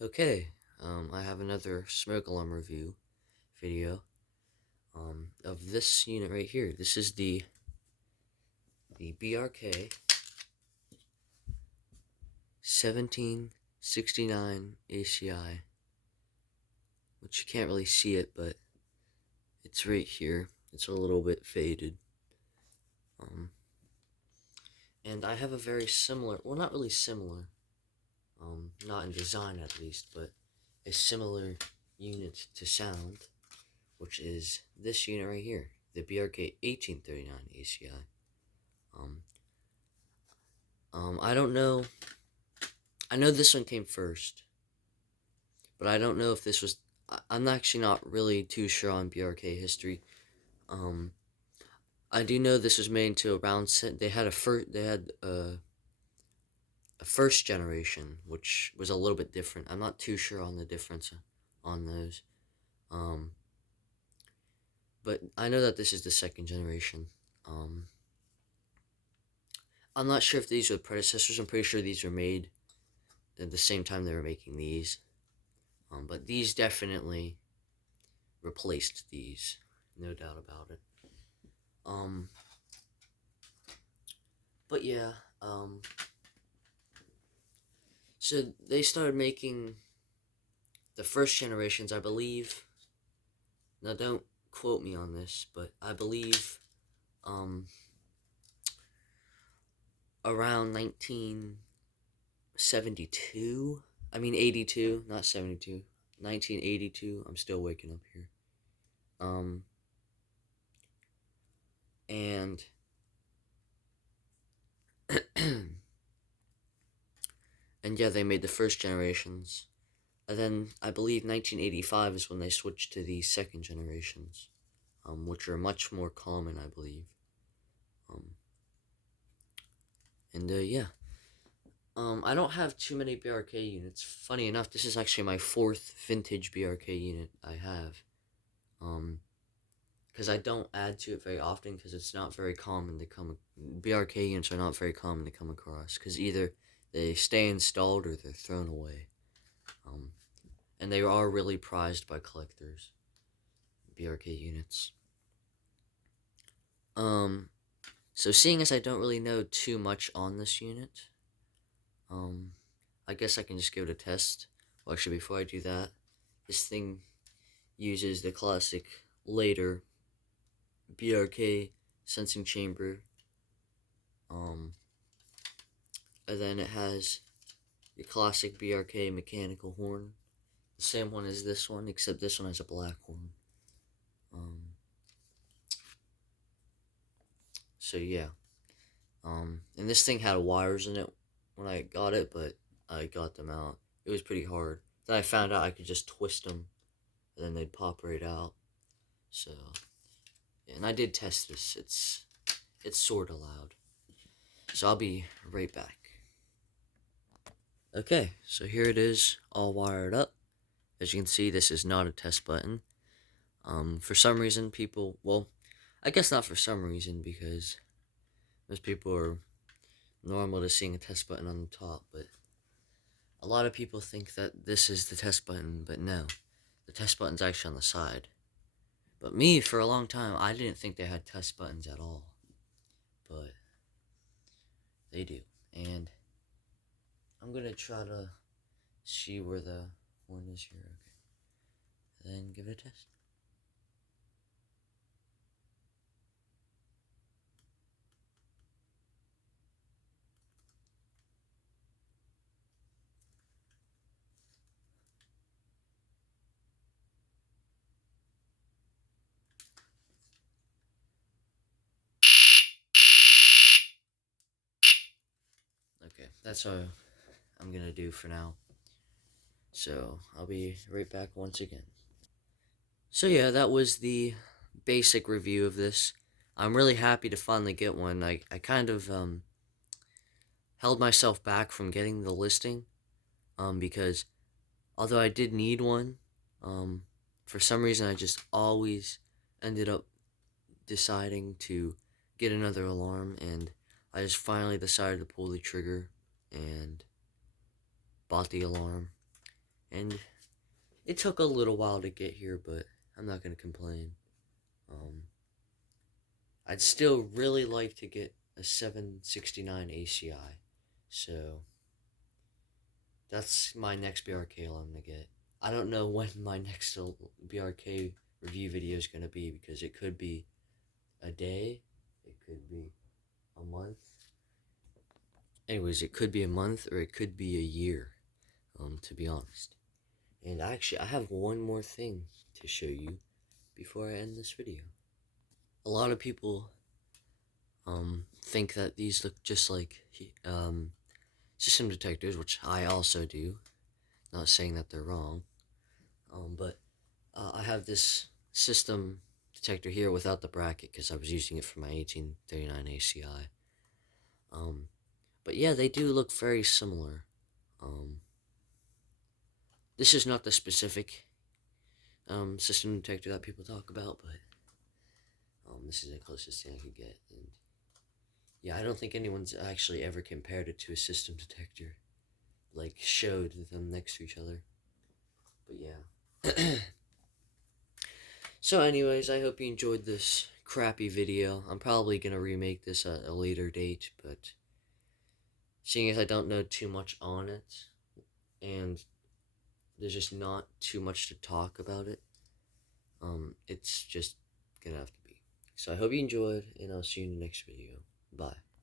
Okay, I have another smoke alarm review video of this unit right here. This is the BRK 1769 ACI, which you can't really see it, but it's right here. It's a little bit faded. Um, and I have a very similar, well, not really similar, not in design at least, but a similar unit to sound, which is this unit right here, the BRK 1839 ACI. Um, I don't know. I know this one came first, but I don't know if this was. I'm actually not really too sure on BRK history. Um, I do know this was made into around. They had a first generation, which was a little bit different. I'm not too sure on the difference on those. Um, but I know that this is the second generation. Um, I'm not sure if these were predecessors. I'm pretty sure these were made at the same time they were making these. But these definitely replaced these, no doubt about it. Um, but yeah, so they started making the first generations, I believe. Now, don't quote me on this, but I believe around 1972. I mean 82, not 72. 1982. I'm still waking up here. Um, and and yeah, they made the first generations. And then I believe 1985 is when they switched to the second generations, which are much more common, I believe. Um, and yeah, I don't have too many BRK units. Funny enough, this is actually my fourth vintage BRK unit I have. Because I don't add to it very often because it's not very common to come. BRK units are not very common to come across because either they stay installed or they're thrown away. Um, and they are really prized by collectors. BRK units. Um, so seeing as I don't really know too much on this unit, um, I guess I can just give it a test. Well, actually, before I do that, this thing uses the classic later BRK sensing chamber. Um, and then it has the classic BRK mechanical horn, the same one as this one, except this one has a black horn. Um, so yeah. And this thing had wires in it when I got it, but I got them out. It was pretty hard. Then I found out I could just twist them, and then they'd pop right out. So, yeah, and I did test this. It's sort of loud. So I'll be right back. Okay, so here it is, all wired up. As you can see, this is not a test button. For some reason, well, I guess not for some reason, because most people are normal to seeing a test button on the top, but a lot of people think that this is the test button, but no. The test button's actually on the side. But me, for a long time, I didn't think they had test buttons at all. But they do. And I'm going to try to see where the horn is here. Okay. Then give it a test. Okay, that's all I'm going to do for now. So I'll be right back once again. So yeah, that was the basic review of this. I'm really happy to finally get one. I kind of held myself back from getting the listing because although I did need one, um, for some reason I just always ended up deciding to get another alarm, and I just finally decided to pull the trigger and bought the alarm. and it took a little while to get here, but I'm not gonna complain. Um, I'd still really like to get a 769 ACI, so that's my next BRK I'm gonna get. I don't know when my next BRK review video is gonna be, because it could be a day, it could be a month. Anyways, it could be a month or it could be a year, to be honest. And actually, I have one more thing to show you before I end this video. A lot of people think that these look just like system detectors, which I also do. Not saying that they're wrong, but I have this system detector here without the bracket because I was using it for my 1839 ACI. But yeah, they do look very similar. This is not the specific system detector that people talk about, but this is the closest thing I could get. And yeah, I don't think anyone's actually ever compared it to a system detector, like showed them next to each other. But yeah. So anyways, I hope you enjoyed this crappy video. I'm probably going to remake this at a later date, but seeing as I don't know too much on it, and there's just not too much to talk about it, it's just gonna have to be. So I hope you enjoyed, and I'll see you in the next video. Bye.